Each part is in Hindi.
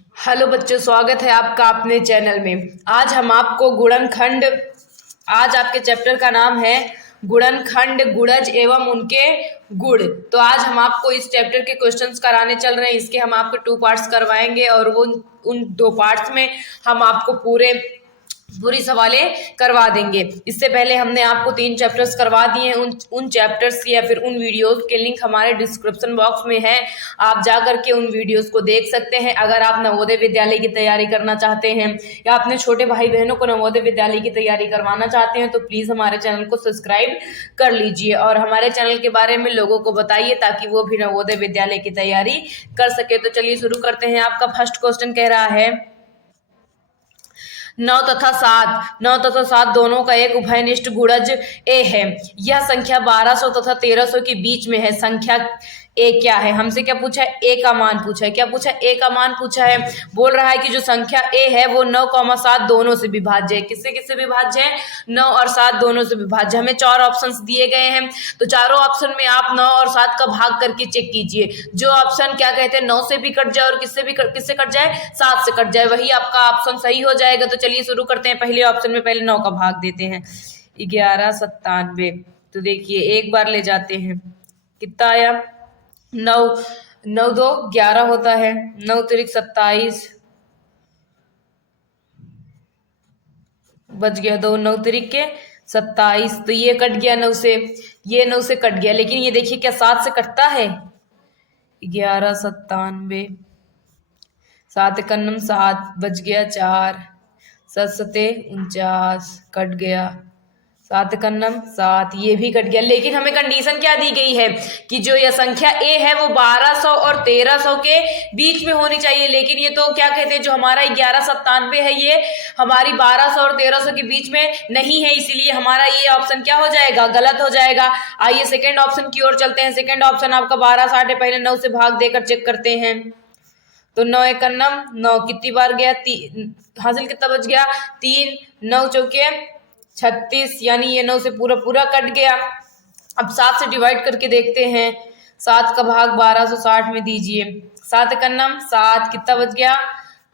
हेलो बच्चों, स्वागत है आपका अपने चैनल में। आज हम आपको गुणनखंड, आज आपके चैप्टर का नाम है गुणनखंड, गुणज एवं उनके गुण। तो आज हम आपको इस चैप्टर के क्वेश्चंस कराने चल रहे हैं। इसके हम आपको 2 पार्ट्स करवाएंगे और वो उन 2 पार्ट्स में हम आपको पूरी सवालें करवा देंगे। इससे पहले हमने आपको 3 चैप्टर्स करवा दिए हैं। उन चैप्टर्स या फिर उन वीडियोस के लिंक हमारे डिस्क्रिप्शन बॉक्स में है, आप जा करके उन वीडियोस को देख सकते हैं। अगर आप नवोदय विद्यालय की तैयारी करना चाहते हैं या अपने छोटे भाई बहनों को नवोदय विद्यालय की तैयारी करवाना चाहते हैं तो प्लीज़ हमारे चैनल को सब्सक्राइब कर लीजिए और हमारे चैनल के बारे में लोगों को बताइए ताकि वो भी नवोदय विद्यालय की तैयारी कर सके। तो चलिए शुरू करते हैं। आपका फर्स्ट क्वेश्चन कह रहा है 9 तथा 7 दोनों का एक उभयनिष्ठ गुणज ए है। यह संख्या 1200 तथा 1300 के बीच में है। संख्या ए क्या है? हमसे क्या पूछा है? ए का मान पूछा है। क्या पूछा है? ए का मान पूछा है। बोल रहा है कि जो संख्या ए है वो 9,7 दोनों से विभाज्य है। किससे किससे विभाज्य है? 9 और 7 दोनों से विभाज्य। हमें 4 ऑप्शंस दिए गए हैं, तो चारों ऑप्शन में आप 9 और 7 का भाग करके चेक कीजिए। जो ऑप्शन क्या कहते हैं 9 से भी कट जाए और किससे कट जाए? 7 से कट जाए, वही आपका ऑप्शन सही हो जाएगा। तो चलिए शुरू करते हैं। पहले ऑप्शन में पहले 9 का भाग देते हैं। 1197। तो देखिए एक बार ले जाते हैं, कितना आया? 9 9 2 11 होता है, 9 तिरिक 27 बच गया 2, 9 तिरिक के 27। तो ये कट गया 9 से, ये 9 से कट गया। लेकिन ये देखिए क्या 7 से कटता है? 1197, 7 एकन्नम 7 बच गया 4, 7 सते 49 कट गया, 7 एकन्नम 7 ये भी कट गया। लेकिन हमें कंडीशन क्या दी गई है कि जो यह संख्या ए है वो 1200 और 1300 के बीच में होनी चाहिए। लेकिन ये तो क्या कहते हैं, जो हमारा 1197 है ये हमारी 1200 और 1300 के बीच में नहीं है, इसीलिए हमारा ये ऑप्शन क्या हो जाएगा? गलत हो जाएगा। आइए सेकेंड ऑप्शन की ओर चलते हैं। सेकेंड ऑप्शन आपका 1260 है। पहले 9 से भाग देकर चेक करते हैं। तो 9 एकन्नम 9 कितनी बार गया? हासिल कितना बच गया? 3, 9 चौके 36, यानी ये 9 से पूरा कट गया। अब 7 से डिवाइड करके देखते हैं। 7 का भाग 1260 में दीजिए। 7 एकन्नम 7 कितना बच गया?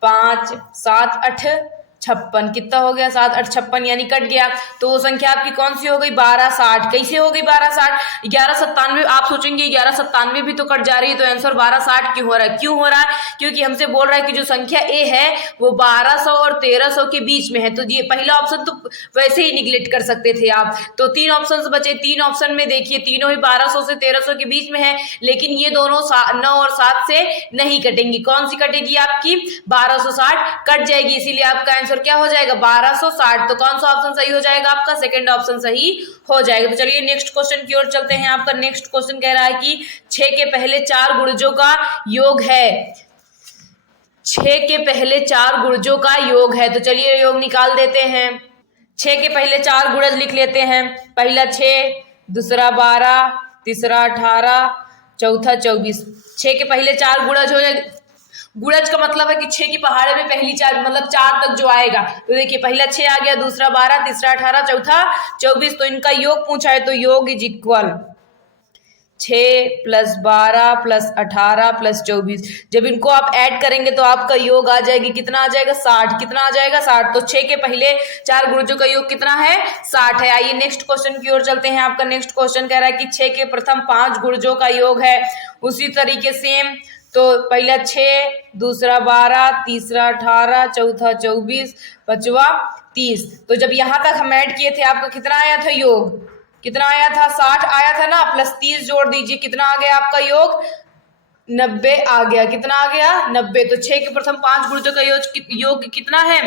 5, 7 8 56 कितना हो गया? 7 8 56 यानी कट गया। तो वो संख्या आपकी कौन सी हो गई? 1260। कैसे हो गई 1260? 1197। आप सोचेंगे 1197 भी तो कट जा रही है, तो आंसर 1260 क्यों हो रहा है? क्यों हो रहा है? क्योंकि हमसे बोल रहा है कि जो संख्या ए है वो 1200 और 1300 के बीच में है। तो ये पहला ऑप्शन तो वैसे ही निगलेक्ट कर सकते थे आप। तो 3 ऑप्शन बचे। 3 ऑप्शन में देखिए तीनों ही 1200 से 1300 के बीच में है, लेकिन ये दोनों 9 और 7 से नहीं कटेंगी। कौन सी कटेगी? आपकी 1260 कट जाएगी, इसीलिए आपका आंसर क्या हो जाएगा? 1260। तो कौन सा ऑप्शन सही हो जाएगा? आपका सेकंड ऑप्शन सही हो जाएगा। तो चलिए नेक्स्ट क्वेश्चन की ओर चलते हैं। आपका नेक्स्ट क्वेश्चन कह रहा है कि 6 के पहले 4 गुणजों का योग है। 6 के पहले 4 गुणजों का योग है। तो चलिए योग निकाल देते हैं। 6 के पहले 4 गुणज लिख लेते हैं। पहला 6, दूसरा 12, तीसरा 18, चौथा 24। 6 के पहले 4 गुणज हो जाए। गुणज का मतलब है कि 6 की पहाड़े में पहली 4 मतलब 4 तक जो आएगा। तो देखिए पहला 6 आ गया, दूसरा 12, तीसरा 18, चौथा 24। तो इनका योग पूछा है, तो योग इज इक्वल 6 + 12 + 18 + 24। जब इनको आप ऐड करेंगे तो आपका योग आ जाएगी, कितना आ जाएगा? 60। कितना आ जाएगा? 60। तो 6 के पहले 4 गुणजों का योग कितना है? 60 है। आइए नेक्स्ट क्वेश्चन की ओर चलते हैं। आपका नेक्स्ट क्वेश्चन कह रहा है कि 6 के प्रथम 5 गुणजों का योग है। उसी तरीके सेम, तो पहला 6, दूसरा 12, तीसरा 18, चौथा 24, पांचवा 30। तो जब यहाँ तक हम ऐड किए थे आपका कितना आया था योग? कितना आया था? 60 आया था ना, प्लस 30 जोड़ दीजिए, कितना आ गया आपका योग? 90 आ गया। कितना आ गया? 90। तो 6 के प्रथम 5 गुणजों का योग कितना है?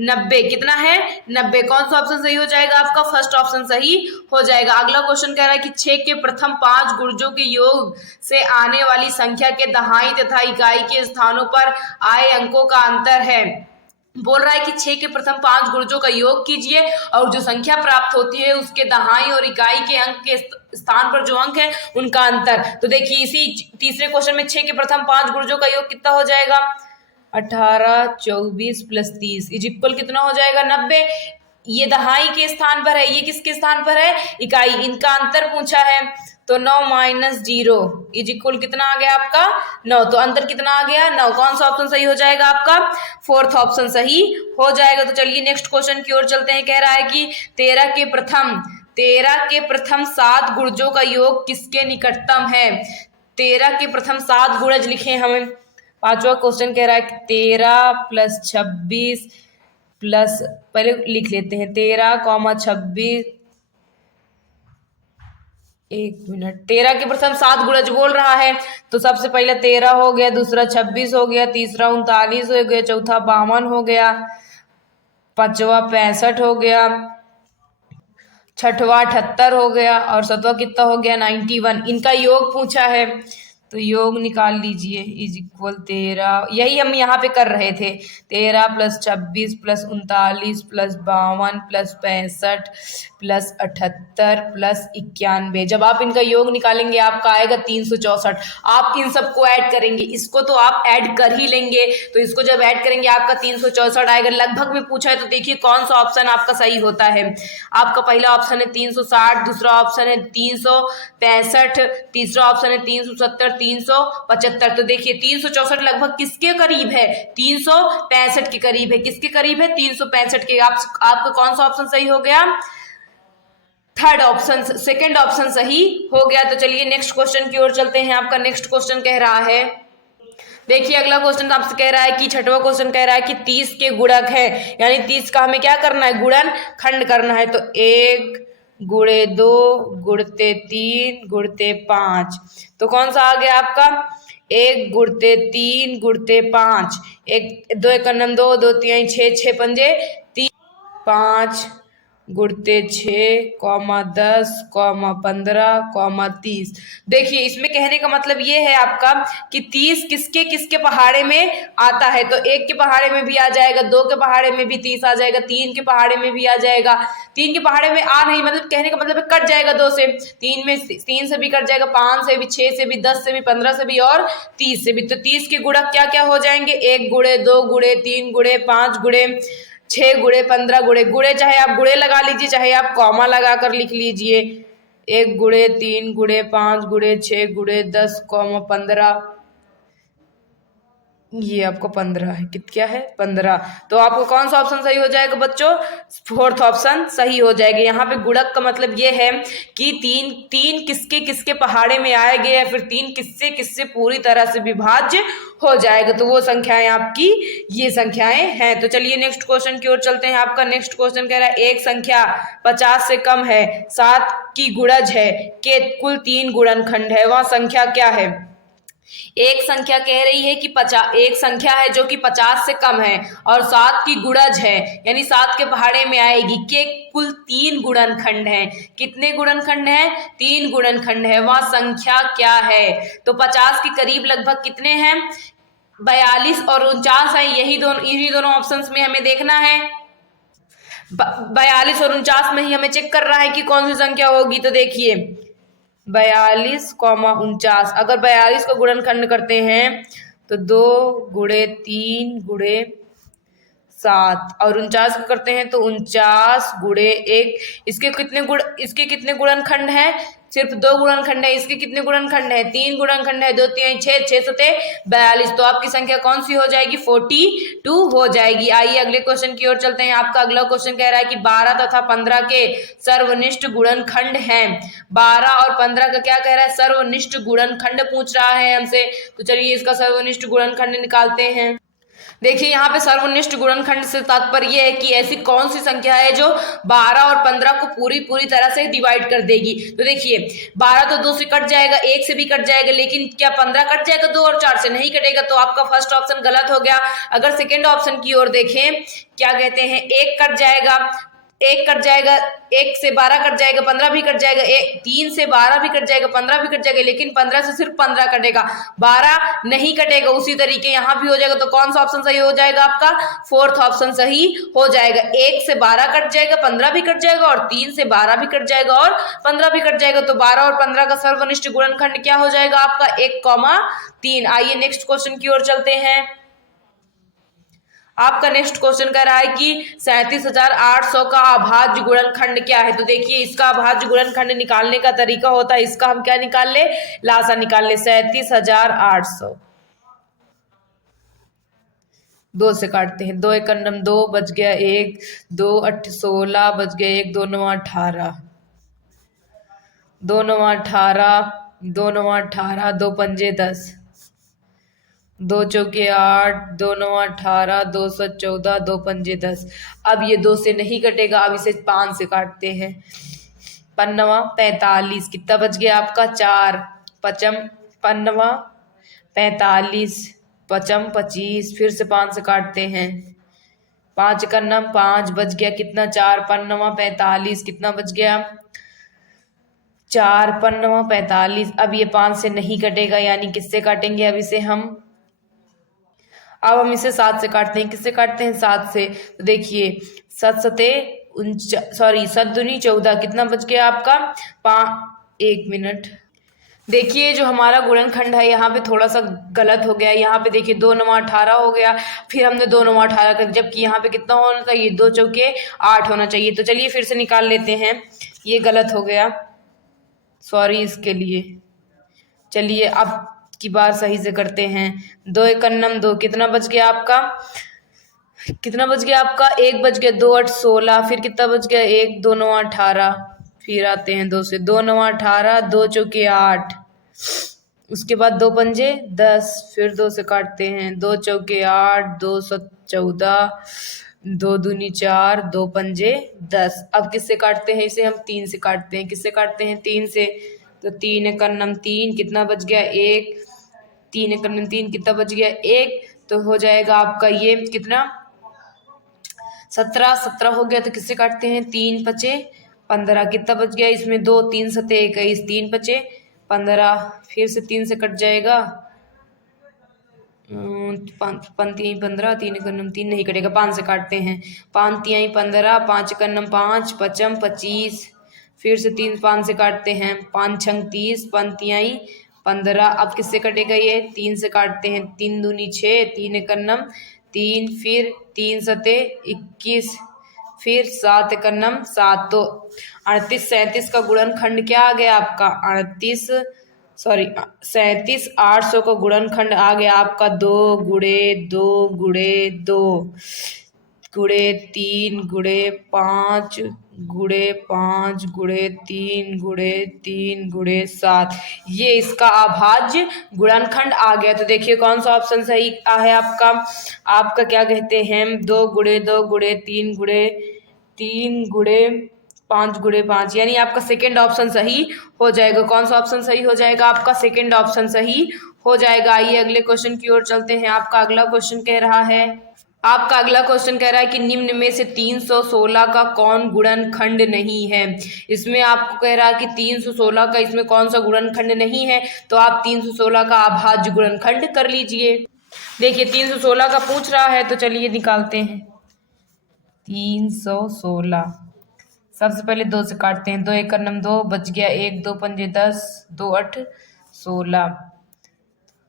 90। कितना है? 90। कौन सा ऑप्शन सही हो जाएगा? आपका फर्स्ट ऑप्शन सही हो जाएगा। अगला क्वेश्चन कह रहा है कि 6 के प्रथम 5 गुणजों के योग से आने वाली संख्या के दहाई तथा इकाई के स्थानों पर आए अंकों का अंतर है। बोल रहा है कि 6 के प्रथम 5 गुणजों का योग कीजिए और जो संख्या प्राप्त होती है उसके दहाई और इकाई के अंक के स्थान पर जो अंक है उनका अंतर। तो देखिए इसी तीसरे क्वेश्चन में 6 के प्रथम 5 गुणजों का योग कितना हो जाएगा? 18, 24 + 30 इज इक्वल कितना हो जाएगा? 90। ये दहाई के स्थान पर है, ये किसके स्थान पर है? इकाई। इनका अंतर पूछा है, तो 9 माइनस 0 इज इक्वल कितना आ गया आपका 9। तो अंतर कितना आ गया 9। कौन सा ऑप्शन सही हो जाएगा आपका फोर्थ ऑप्शन सही हो जाएगा। तो चलिए नेक्स्ट क्वेश्चन की ओर चलते हैं। कह रहा है कि 13 के प्रथम 7 गुणजों का योग किसके निकटतम है। 13 के प्रथम 7 गुणज लिखे हमें। पांचवा क्वेश्चन कह रहा है 13 प्लस 26 प्लस, पहले लिख लेते हैं 13, 26, एक मिनट, 13 के प्रथम 7 गुणज बोल रहा है। तो सबसे पहले 13 हो गया, दूसरा 26 हो गया, तीसरा 39 हो गया, चौथा 52 हो गया, पांचवा 65 हो गया, छठवा 78 हो गया और सातवां कितना हो गया 91। इनका योग पूछा है तो योग निकाल लीजिए इज इक्वल 13, यही हम यहाँ पे कर रहे थे। 13 plus 26 plus 39 plus 52 plus 65 plus 78 plus 91। जब आप इनका योग निकालेंगे आपका आएगा 364। आप इन सबको ऐड करेंगे, इसको तो आप ऐड कर ही लेंगे, तो इसको जब ऐड करेंगे आपका 364 आएगा। लगभग में पूछा है तो देखिए कौन सा ऑप्शन आपका सही होता है। आपका पहला ऑप्शन है 360, दूसरा ऑप्शन है 365, तीसरा ऑप्शन है 370, 375। तो देखिए 364 लगभग किसके करीब है 365 के करीब है। किसके करीब है 365 के। आपका कौन सा ऑप्शन सही हो गया थर्ड ऑप्शन, सेकंड ऑप्शन सही हो गया। तो चलिए नेक्स्ट क्वेश्चन की ओर चलते हैं। आपका नेक्स्ट क्वेश्चन कह रहा है, देखिए अगला क्वेश्चन आपसे कह रहा है कि छठवां क्वेश्चन कह रहा है कि 30 के गुणक है, यानी 30 का हमें क्या करना है गुणन खंड करना है। तो 1 गुणे 2 गुणते 3 गुणते 5। तो कौन सा आ गया आपका 1 गुणते 3 गुणते 5, 1 2 1 2 2 3 6 6 पंजे 3 5 गुणते 6, 10, 15, 30। देखिए इसमें कहने का मतलब ये है आपका कि 30 किसके किसके पहाड़े में आता है। तो 1 के पहाड़े में भी आ जाएगा, 2 के पहाड़े में भी 30 आ जाएगा, 3 के पहाड़े में भी आ जाएगा। 3 के पहाड़े में आ नहीं, मतलब कहने का मतलब कट जाएगा 2 से, 3 में 3 से भी कट जाएगा, 5 से भी, 6 से भी, 10 से भी, 15 से भी और 30 से भी। तो 30 के गुणक क्या क्या हो जाएंगे 1 गुणे 2 गुणे 3 गुणे 5 गुणे 6 गुणे 15 गुणे। गुणे चाहे आप गुणे लगा लीजिए चाहे आप कॉमा लगा कर लिख लीजिए। 1 गुणे 3 गुणे 5 गुणे 6 गुणे 10, 15, ये आपको 15 है। क्या है 15। तो आपको कौन सा ऑप्शन सही हो जाएगा बच्चों फोर्थ ऑप्शन सही हो जाएगा। यहाँ पे गुणक का मतलब ये है कि तीन किसके किसके पहाड़े में आएंगे या फिर 3 किससे किससे पूरी तरह से विभाज्य हो जाएगा। तो वो संख्याएं आपकी ये संख्याएं हैं। तो चलिए नेक्स्ट क्वेश्चन की ओर चलते हैं। आपका नेक्स्ट क्वेश्चन कह रहा है एक संख्या 50 से कम है, 7 की गुणज है के कुल 3 गुणनखंड है, वह संख्या क्या है। एक संख्या कह रही है कि 50, एक संख्या है जो कि 50 से कम है और 7 की गुणज है, यानी 7 के पहाड़े में आएगी, के कुल 3 गुणनखंड हैं। कितने गुणनखंड हैं 3 गुणनखंड है, वह संख्या क्या है। तो 50 के करीब लगभग कितने हैं 42 और 49 है। यही दोनों ऑप्शंस में हमें देखना है। 42 और 49 में ही हमें चेक कर रहा है कि कौन सी संख्या होगी। तो देखिए 42, 49, अगर 42 को गुणनखंड करते हैं तो 2 गुणे 3 गुणे 7 और 49 को करते हैं तो 49 गुणे 1। इसके कितने गुणनखंड है सिर्फ 2 गुणनखंड है। इसके कितने गुणनखंड है 3 गुणनखंड है, 2 3 6 6 सते 42। तो आपकी संख्या कौन सी हो जाएगी 42 हो जाएगी। आइए अगले क्वेश्चन की ओर चलते हैं। आपका अगला क्वेश्चन कह रहा है कि 12 तथा 15 के सर्वनिष्ठ गुणनखंड हैं। 12 और 15 का क्या कह रहा है सर्वनिष्ठ गुणनखंड पूछ रहा है हमसे। तो चलिए इसका सर्वनिष्ठ गुणनखंड निकालते हैं। देखिए यहाँ पे सर्वनिष्ठ गुणनखंड से तात्पर्य है कि ऐसी कौन सी संख्या है जो 12 और 15 को पूरी तरह से डिवाइड कर देगी। तो देखिए 12 तो 2 से कट जाएगा, 1 से भी कट जाएगा, लेकिन क्या 15 कट जाएगा 2 और 4 से नहीं कटेगा। तो आपका फर्स्ट ऑप्शन गलत हो गया। अगर सेकेंड ऑप्शन की ओर देखें क्या कहते हैं 1 कट जाएगा, 1 कट जाएगा, 1 से 12 कट जाएगा, 15 भी कट जाएगा, 3 से 12 भी कट जाएगा, 15 भी कट जाएगा, लेकिन 15 से सिर्फ 15 कटेगा, 12 नहीं कटेगा। उसी तरीके यहाँ भी हो जाएगा। तो कौन सा ऑप्शन सही हो जाएगा आपका फोर्थ ऑप्शन सही हो जाएगा। 1 से 12 कट जाएगा, 15 भी कट जाएगा और 3 से 12 भी कट जाएगा और 15 भी कट जाएगा। तो 12 और 15 का सर्वनिष्ठ गुणनखंड क्या हो जाएगा आपका 1, 3। आइए नेक्स्ट क्वेश्चन की ओर चलते हैं। आपका नेक्स्ट क्वेश्चन कह रहा है कि 37,800 का अभाज्य गुणनखंड क्या है। तो देखिए इसका अभाज्य गुणनखंड निकालने का तरीका होता है, इसका हम क्या निकाल ले, लासा निकाल ले। 37,800 दो से काटते हैं, 2 एक 2 बच गया 1, 2 8 16 बच गया 1, 2 9 18, 2 9 18, 2 9 18, 2 पंजे 10, 2 चौके 8, 2 9 18, 2 7 14, 2 पंजे 10। अब ये 2 से नहीं कटेगा, अब इसे 5 से काटते हैं। 5 45, कितना बच गया आपका 4, पचम 5 45, पचम 25, फिर से 5 से काटते हैं। 5 का 5 बच गया कितना 4, 5 45, कितना बच गया 4, 5 45। अब ये 5 से नहीं कटेगा, यानी किससे काटेंगे, अब इसे हम इसे 7 से काटते हैं। किससे काटते हैं, 7 से। तो देखिए 7 सते 7 दूनी 14, कितना बच गया आपका 1 मिनट। देखिए जो हमारा गुणनखंड है यहाँ पे थोड़ा सा गलत हो गया है। यहाँ पे देखिए 2 9 18 हो गया, फिर हमने 2 9 18 कर, जबकि यहाँ पे कितना होना चाहिए, 2 चौके 8 होना चाहिए। तो चलिए फिर से निकाल लेते हैं, ये गलत हो गया, सॉरी इसके लिए। चलिए अब की बार सही से करते हैं। 2 एक 2, कितना बच गया आपका, कितना बच गया आपका 1 बच गया, 2 8 16, फिर कितना बच गया 1, 2 9 18, फिर आते हैं 2 से, 2 9 18, 2 चौके 8, उसके बाद 2 पंजे 10, फिर 2 से काटते हैं। 2 चौके 8, 2 7 14, 2 दूनी 4, 2 पंजे 10। अब किससे काटते हैं, इसे हम 3 से काटते हैं। किससे काटते हैं, 3 से। तो 3 एक 3, कितना बच गया 1, 3 एक 3, कितना बच गया 1। तो हो जाएगा आपका ये कितना 17 हो गया। तो किससे काटते हैं, 3 पचे 15, कितना बच गया इसमें 2, 3 सते 21, 3 पचे 15, फिर से 3 से कट जाएगा, 15, 3 3 नहीं कटेगा, 5 से काटते हैं। 5 तिहाई 15, 5 5, पचम 25, फिर से 3 5 से काटते हैं। 5 छंग 30, 5 तिहाई 15। अब किससे कटेगा ये, 3 से काटते हैं। 3 दूनी 6, 3 एक 3, फिर 3 सते 21, फिर 7 एक 7। तो 38 37 का गुणनखंड क्या आ गया आपका, 37,800 का गुणनखंड आ गया आपका 2 गुणे 2 गुणे 2 गुणे 3 गुणे 5 गुणे 5 गुणे 3 गुणे 3 गुणे 7, ये इसका अभाज्य गुणनखंड आ गया। तो देखिए कौन सा ऑप्शन सही है आपका, आपका क्या कहते हैं 2 गुणे 2 गुणे 3 गुणे 3 गुणे 5 गुणे 5, यानी आपका सेकेंड ऑप्शन सही हो जाएगा। कौन सा ऑप्शन सही हो जाएगा, आपका सेकेंड ऑप्शन सही हो जाएगा। आइए अगले क्वेश्चन की ओर चलते हैं। आपका अगला क्वेश्चन कह रहा है, आपका अगला क्वेश्चन कह रहा है कि निम्न में से 316 का कौन गुणनखंड नहीं है। इसमें आपको कह रहा है कि 316 का इसमें कौन सा गुणनखंड नहीं है, तो आप 316 का अभाज्य गुणनखंड कर लीजिए। देखिए 316 का पूछ रहा है, तो चलिए निकालते हैं। 316 सबसे पहले 2 से काटते हैं। 2 एक 2 बच गया 1, 2 पंजे 10, 2 8 16,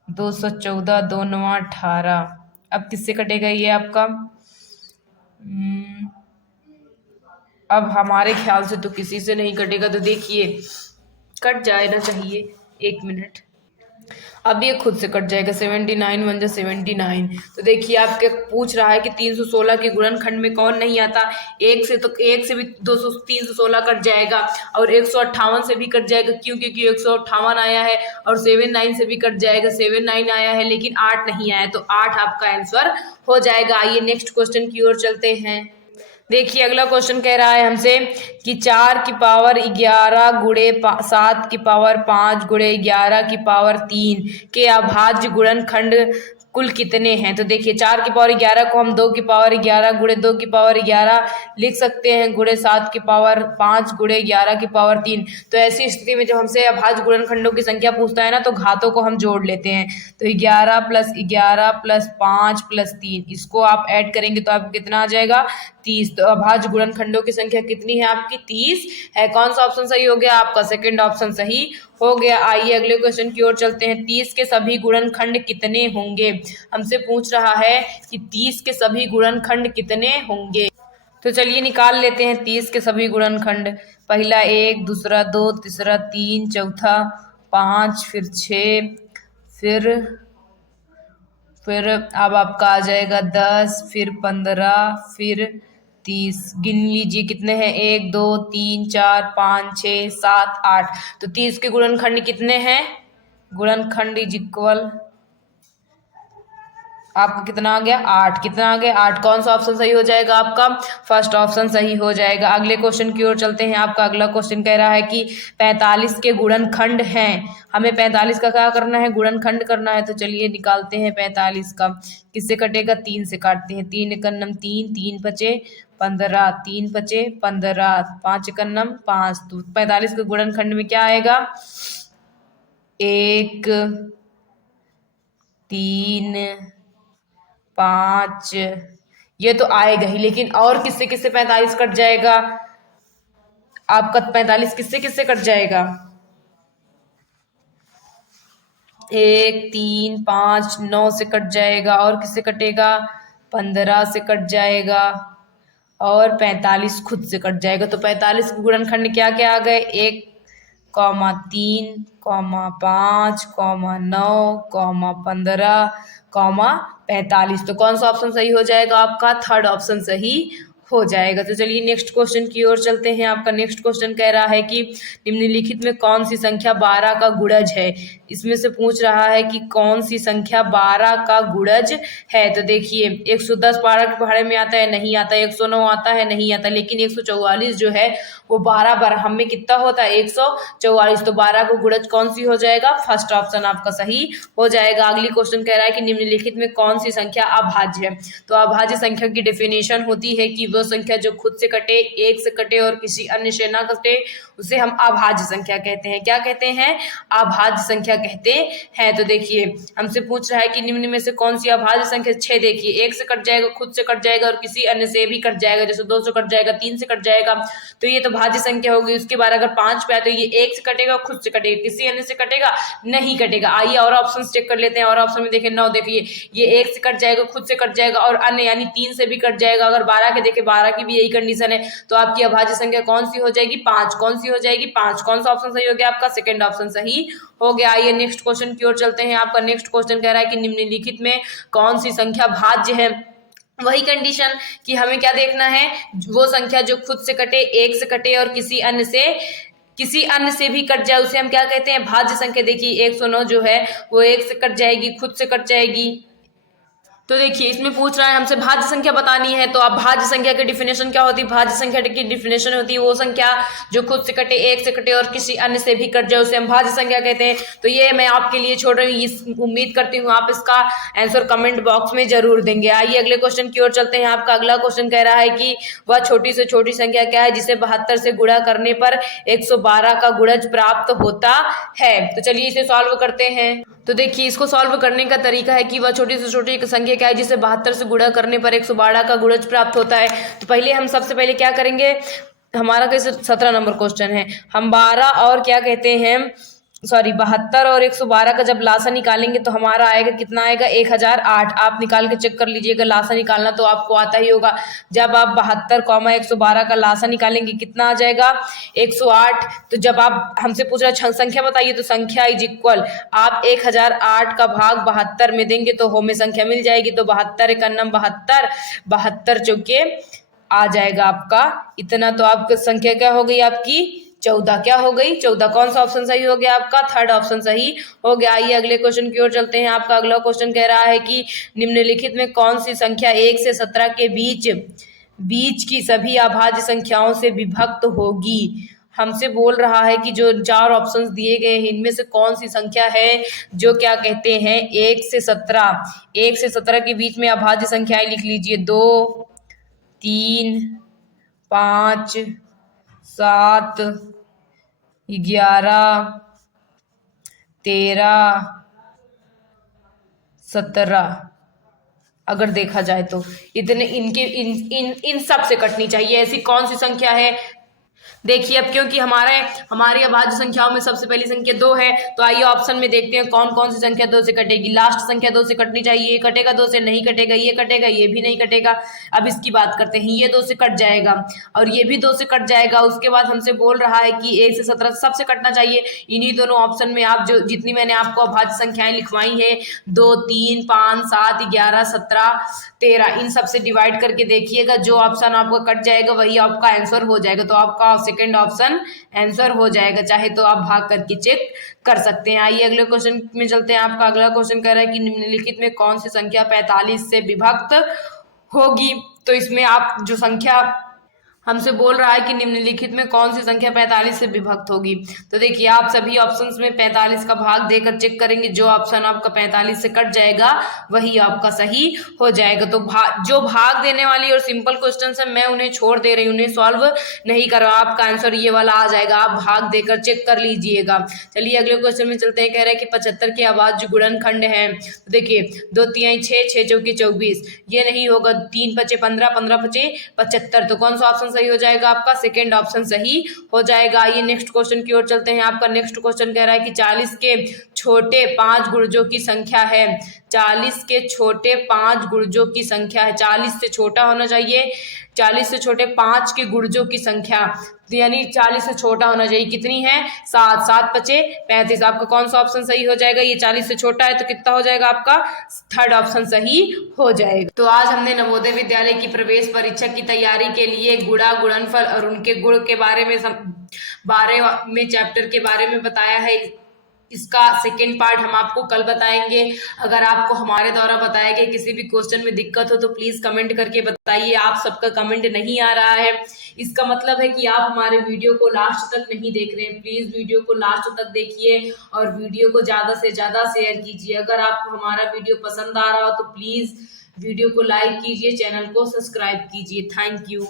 214, 2 9 18। अब किससे कटेगा ये आपका, अब हमारे ख्याल से तो किसी से नहीं कटेगा। तो देखिए कट जाना चाहिए, 1 मिनट, अब ये खुद से कट जाएगा। 79 1 79। तो देखिए आपके पूछ रहा है कि 316 के गुणनखंड में कौन नहीं आता। 1 से तो 1 से भी 316 कट जाएगा, और 158 से भी कट जाएगा, क्यों, क्योंकि 158 आया है, और 79 से भी कट जाएगा, 79 आया है, लेकिन 8 नहीं आया, तो 8 आपका आंसर हो जाएगा। आइए नेक्स्ट क्वेश्चन की ओर चलते हैं। देखिए अगला क्वेश्चन कह रहा है हमसे कि 4 की पावर 11 गुणे 7 की पावर 5 गुणे 11 की पावर 3 के अभाज्य गुणनखंड कुल कितने हैं। तो देखिए 4 की पावर 11 को हम 2 की पावर 11 गुणे 2 की पावर 11 लिख सकते हैं, गुणे 7 की पावर 5 गुणे 11 की पावर 3। तो ऐसी स्थिति में जब हमसे अभाज्य गुणनखंडों की संख्या पूछता है ना, तो घातों को हम जोड़ लेते हैं। तो 11 + 11 + 5 + 3, इसको आप ऐड करेंगे तो आपको कितना आ जाएगा, 30। तो अभाज्य गुणनखंडों की संख्या कितनी है आपकी, 30 है। कौन सा ऑप्शन सही हो गया आपका, सेकंड ऑप्शन सही हो गया। आइए अगले क्वेश्चन की ओर चलते हैं। 30 के सभी गुणनखंड कितने होंगे। देखिए हमसे पूछ रहा है कि 30 के सभी गुणनखंड कितने होंगे। तो चलिए निकाल लेते हैं 30 के सभी गुणनखंड। पहला 1, दूसरा 2, तीसरा 3, चौथा 5, फिर 6, फिर अब आपका आ जाएगा 10, फिर 15, फिर 30। गिन लीजिए कितने हैं, 1, 2, 3, 4, 5, 6, 7, 8। तो 30 के गुणनखंड कितने हैं, गुणनखंड इज इक्वल आपका कितना आ गया, 8। कितना आ गया, 8। कौन सा ऑप्शन सही हो जाएगा आपका, फर्स्ट ऑप्शन सही हो जाएगा। अगले क्वेश्चन की ओर चलते हैं। आपका अगला क्वेश्चन कह रहा है कि 45 के गुणनखंड हैं, हमें 45 का क्या करना है, गुणनखंड करना है। तो चलिए निकालते हैं 45 का। किससे कटेगा, 3 से काटते हैं। 3 एकन्नम 3, 3 पचे 15, 3 पचे 15, 5 एकन्नम 5। तो 45 के गुणनखंड में क्या आएगा, 1, 3, 5, ये तो आएगा ही। लेकिन और किससे किससे 45 कट जाएगा, आपका 45 किससे किससे कट जाएगा, 1, 3, 5, 9 से कट जाएगा। और किससे कटेगा, 15 से कट जाएगा। और 45 खुद से कट जाएगा। तो 45 के गुणनखंड क्या क्या आ गए, 1, 3, 5, 9, 15, 45। तो कौन सा ऑप्शन सही हो जाएगा आपका, थर्ड ऑप्शन सही हो जाएगा। तो चलिए नेक्स्ट क्वेश्चन की ओर चलते हैं। आपका नेक्स्ट क्वेश्चन कह रहा है कि निम्नलिखित में कौन सी संख्या 12 का गुणज है। इसमें से पूछ रहा है कि कौन सी संख्या 12 का गुणज है। तो देखिए 110 12 के पहाड़े में आता है, नहीं आता। 109 आता है, नहीं आता। लेकिन 144 जो है वो 12 बरहम में कितना होता है, 144। तो 12 का गुणज कौन सी हो जाएगा, फर्स्ट ऑप्शन आपका सही हो जाएगा। अगली क्वेश्चन कह रहा है कि निम्नलिखित में कौन सी संख्या अभाज्य है। तो अभाज्य संख्या की डेफिनेशन होती है कि वो संख्या जो खुद से कटे, एक से कटे और किसी अन्य से ना कटे, उसे हम अभाज्य संख्या कहते हैं। क्या कहते हैं, अभाज्य संख्या कहते हैं। तो देखिए हमसे पूछ रहा है कि निम्न में से कौन सी अभाज्य संख्या 6। देखिए 1 से कट जाएगा, खुद से कट जाएगा और किसी अन्य से भी कट जाएगा। जैसे 2 से कट जाएगा, 3 से कट जाएगा, तो ये तो भाज्य संख्या होगी। उसके बाद अगर 5 पे आए तो ये 1 से कटेगा, खुद से कटेगा, किसी अन्य से कटेगा नहीं कटेगा। आइए और ऑप्शन चेक कर लेते हैं। और ऑप्शन में देखिए 9, देखिए ये 1 से कट जाएगा, खुद से कट जाएगा और अन्य यानी 3 से भी कट जाएगा। अगर 12 के देखे, 12 की भी यही कंडीशन है। तो आपकी अभाज्य संख्या कौन सी हो जाएगी, 5। कौन सी हो जाएगी, 5। कौन सा ऑप्शन सही हो गया आपका, सेकंड ऑप्शन सही हो गया। आइए नेक्स्ट क्वेश्चन की ओर चलते हैं। आपका नेक्स्ट क्वेश्चन कह रहा है कि निम्नलिखित में कौन सी संख्या भाज्य है। वही कंडीशन कि हमें क्या देखना है, वो संख्या जो खुद से कटे, एक से कटे और किसी अन्य से भी कट जाए, उसे हम क्या कहते हैं, भाज्य संख्या। देखिए 109 जो है वो 1 से कट जाएगी, खुद से कट जाएगी। तो देखिए इसमें पूछ रहा है हमसे भाज्य संख्या बतानी है। तो अब भाज्य संख्या की डिफिनेशन क्या होती है, भाज्य संख्या की डिफिनेशन होती है वो संख्या जो खुद से कटे, एक से कटे और किसी अन्य से भी कट जाए, उसे हम भाज्य संख्या कहते हैं। तो ये मैं आपके लिए छोड़ रही हूँ, उम्मीद करती हूँ आप इसका आंसर कमेंट बॉक्स में जरूर देंगे। आइए अगले क्वेश्चन की ओर चलते हैं। आपका अगला क्वेश्चन कह रहा है कि वह छोटी से छोटी संख्या क्या है जिसे 72 से गुणा करने पर 112 का गुणज प्राप्त होता है। तो चलिए इसे सॉल्व करते हैं। तो देखिए इसको सॉल्व करने का तरीका है कि वह छोटी से छोटी एक संख्या क्या है जिसे 72 से गुणा करने पर 112 का गुणज प्राप्त होता है। तो पहले हम सबसे पहले क्या करेंगे, हमारा कैसे 17 नंबर क्वेश्चन है, हम 12 और क्या कहते हैं, सॉरी 72 और 112 का जब लासा निकालेंगे तो हमारा आएगा, कितना आएगा, 1008। आप निकाल के चेक कर लीजिएगा, लासा निकालना तो आपको आता ही होगा। जब आप 72, 112 का लासा निकालेंगे कितना आ जाएगा, 108। तो जब आप हमसे पूछ रहे हैं संख्या बताइए, तो संख्या इज इक्वल, आप 1008 का भाग 72 में देंगे तो हमें संख्या मिल जाएगी। तो 72 एकन्नम 72, 72 चौके आ जाएगा आपका इतना। तो आपकी संख्या क्या हो गई, आपकी 14 क्या हो गई, 14। कौन सा ऑप्शन सही हो गया आपका, थर्ड ऑप्शन सही हो गया। आइए अगले क्वेश्चन की ओर चलते हैं। आपका अगला क्वेश्चन कह रहा है कि निम्नलिखित में कौन सी संख्या 1 से 17 के बीच की सभी अभाज्य संख्याओं से विभक्त होगी। हमसे बोल रहा है कि जो 4 ऑप्शंस दिए गए हैं इनमें से कौन सी संख्या है जो क्या कहते हैं 1 से 17 के बीच में अभाज्य संख्याएं लिख लीजिए, 2, 3, 5, 7, 11, 13, 17। अगर देखा जाए तो इतने इनके इन इन इन सब से कटनी चाहिए। ऐसी कौन सी संख्या है देखिए अब क्योंकि हमारी अभाज्य संख्याओं में सबसे पहली संख्या 2 है, तो आइए ऑप्शन में देखते हैं कौन कौन सी संख्या 2 से कटेगी। लास्ट संख्या 2 से कटनी चाहिए, ये कटेगा 2 से, नहीं कटेगा, ये कटेगा, ये भी नहीं कटेगा। अब इसकी बात करते हैं, ये 2 से कट जाएगा और ये भी 2 से कट जाएगा। उसके बाद हमसे बोल रहा है कि 1 से 17 सबसे कटना चाहिए। इन्हीं दोनों ऑप्शन में आप जो जितनी मैंने आपको अभाज्य संख्याएं लिखवाई हैं 2, 3, 5, 7, 11, 17, 13, इन सबसे डिवाइड करके देखिएगा, जो ऑप्शन आपका कट जाएगा वही आपका आंसर हो जाएगा। तो आपका सेकंड ऑप्शन आंसर हो जाएगा। चाहे तो आप भाग करके चेक कर सकते हैं। आइए अगले क्वेश्चन में चलते हैं। आपका अगला क्वेश्चन कह रहा है कि निम्नलिखित में कौन सी संख्या 45 से विभक्त होगी। तो इसमें आप जो संख्या हमसे बोल रहा है कि निम्नलिखित में कौन सी संख्या 45 से विभक्त होगी। तो देखिए आप सभी ऑप्शंस में 45 का भाग देकर चेक करेंगे, जो ऑप्शन आपका 45 से कट जाएगा वही आपका सही हो जाएगा। तो जो भाग देने वाली और सिंपल क्वेश्चन है मैं उन्हें छोड़ दे रही हूँ, उन्हें सॉल्व नहीं कर रहा। आपका आंसर ये वाला आ जाएगा, आप भाग देकर चेक कर लीजिएगा। चलिए अगले क्वेश्चन में चलते हैं। कह रहे हैं कि 75 के अभाज्य गुणनखंड है। तो देखिए 2 तिहाई 6, 6 चौकी 24, ये नहीं होगा। 3 पचे 15, 15 पचे 75। तो कौन सा ऑप्शन सही हो जाएगा आपका? सेकंड ऑप्शन सही हो जाएगा। आइए नेक्स्ट क्वेश्चन की ओर चलते हैं। आपका नेक्स्ट क्वेश्चन कह रहा है कि 40 के छोटे 5 गुणजों की संख्या है। 40 के छोटे 5 गुणजों की संख्या है। 40 से छोटा होना चाहिए, 40 से छोटे 5 के गुणजों की संख्या, यानी 40 से छोटा होना चाहिए। कितनी है? 7, 7 पचे 35। आपका कौन सा ऑप्शन सही हो जाएगा? ये 40 से छोटा है तो कितना हो जाएगा आपका? थर्ड ऑप्शन सही हो जाएगा। तो आज हमने नवोदय विद्यालय की प्रवेश परीक्षा की तैयारी के लिए गुणा, गुणनफल और उनके गुण के बारे में चैप्टर के बारे में बताया है। इसका सेकेंड पार्ट हम आपको कल बताएंगे। अगर आपको हमारे द्वारा बताए गए किसी भी क्वेश्चन में दिक्कत हो तो प्लीज कमेंट करके बताइए। आप सबका कमेंट नहीं आ रहा है, इसका मतलब है कि आप हमारे वीडियो को लास्ट तक नहीं देख रहे हैं। प्लीज वीडियो को लास्ट तक देखिए और वीडियो को ज्यादा से ज्यादा शेयर कीजिए। अगर आपको हमारा वीडियो पसंद आ रहा हो तो प्लीज वीडियो को लाइक कीजिए, चैनल को सब्सक्राइब कीजिए। Thank you.